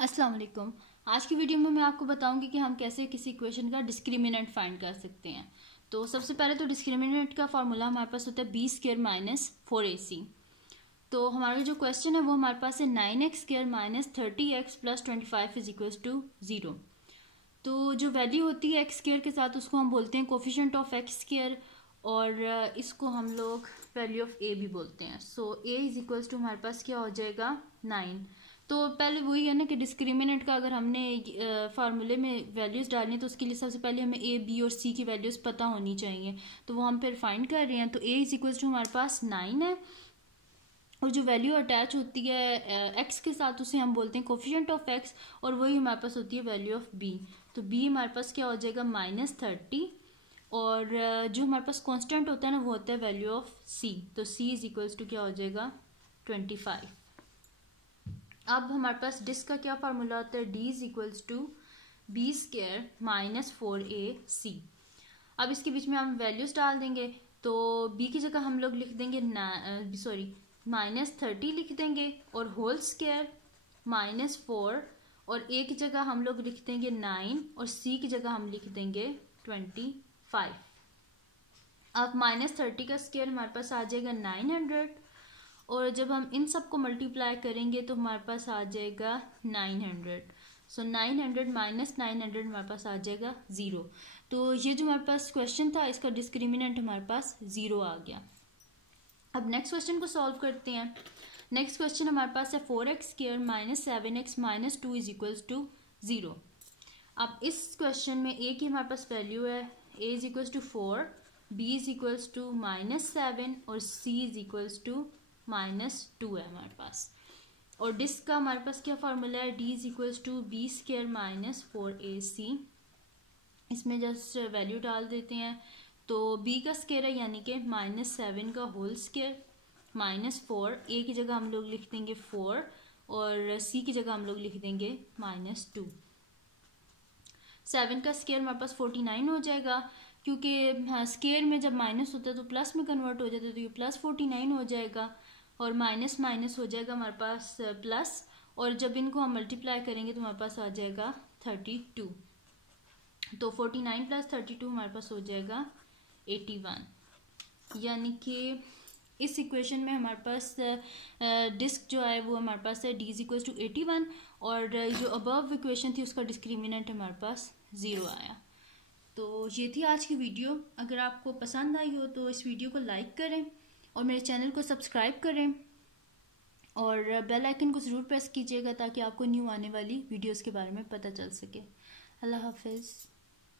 अस्सलाम वालेकुम। आज की वीडियो में मैं आपको बताऊंगी कि हम कैसे किसी इक्वेशन का डिस्क्रिमिनेंट फाइंड कर सकते हैं। तो सबसे पहले तो डिस्क्रिमिनेंट का फॉर्मूला हमारे पास होता है बी स्क्वायर माइनस 4ac। तो हमारा जो क्वेश्चन है वो हमारे पास है 9x square minus 30x plus 25 is equal to 0। तो जो वैल्यू होती है एक्स स्क्वायर के साथ उसको हम बोलते हैं कोफिशिएंट ऑफ एक्स स्क्वायर, और इसको हम लोग वैल्यू ऑफ ए भी बोलते हैं। सो ए इज इक्वल्स टू हमारे पास क्या हो जाएगा 9। तो पहले वही है ना कि डिस्क्रिमिनेंट का अगर हमने फार्मूले में वैल्यूज डालनी है तो उसके लिए सबसे पहले हमें ए बी और सी की वैल्यूज पता होनी चाहिए। तो वो हम फिर फाइंड कर रहे हैं। तो ए इज इक्वल्स टू हमारे पास 9 है, और जो वैल्यू अटैच होती है एक्स के साथ उसे हम बोलते हैं कोफिशिएंट ऑफ एक्स, और वही हमारे पास होती है वैल्यू ऑफ बी। तो बी हमारे पास क्या हो जाएगा -30, और जो हमारे पास कांस्टेंट होता है ना वो होता है वैल्यू ऑफ सी। तो सी इज इक्वल्स टू क्या हो जाएगा 25। अब हमारे पास डिस्क का क्या फार्मूला होता है, D is equals to B square minus 4ac। अब इसके बीच में हम वैल्यूज डाल देंगे। तो बी की जगह हम लोग लिख देंगे -30 लिख देंगे, और होल स्क्वायर -4, और ए की जगह हम लोग लिख देंगे 9, और सी की जगह हम लिख देंगे 25। अब -30 का स्क्वायर हमारे पास आ जाएगा 900, और जब हम इन सब को मल्टीप्लाई करेंगे तो हमारे पास आ जाएगा 900। सो 900 माइनस 900 हमारे पास आ जाएगा 0। तो ये जो हमारे पास क्वेश्चन था इसका डिस्क्रिमिनेंट हमारे पास 0 आ गया। अब नेक्स्ट क्वेश्चन को सॉल्व करते हैं। नेक्स्ट क्वेश्चन हमारे पास है 4x square minus 7x minus 2 is equals to 0। अब इस क्वेश्चन में a की हमारे पास वैल्यू है a is equals to 4, b is equals to -7, और c इज इक्वल्स टू -2 है हमारे पास। और डिस्क का हमारे पास क्या फार्मूला है, d is equals to B square minus 4ac। इसमें जस्ट वैल्यू डाल देते हैं। तो b का स्क्वायर है यानी कि -7 का होल स्क्वायर -4, a की जगह हम लोग लिख देंगे 4, और c की जगह हम लोग लिख देंगे -2। 7 का स्क्वायर हमारे पास 49 हो जाएगा, क्योंकि हाँ स्क्वायर में जब माइनस होता है तो प्लस में कन्वर्ट हो जाता है, तो ये +49 हो जाएगा, और माइनस माइनस हो जाएगा हमारे पास प्लस, और जब इनको हम मल्टीप्लाई करेंगे तो हमारे पास आ जाएगा 32। तो 49 प्लस 32 हमारे पास हो जाएगा 81। यानी कि इस इक्वेशन में हमारे पास डिस्क जो है वो हमारे पास है डी इज इक्वल टू 81, और जो अबव इक्वेशन थी उसका डिस्क्रिमिनेंट हमारे पास 0 आया। तो ये थी आज की वीडियो। अगर आपको पसंद आई हो तो इस वीडियो को लाइक करें और मेरे चैनल को सब्सक्राइब करें, और बेल आइकन को ज़रूर प्रेस कीजिएगा ताकि आपको न्यू आने वाली वीडियोस के बारे में पता चल सके। अल्लाह हाफिज़।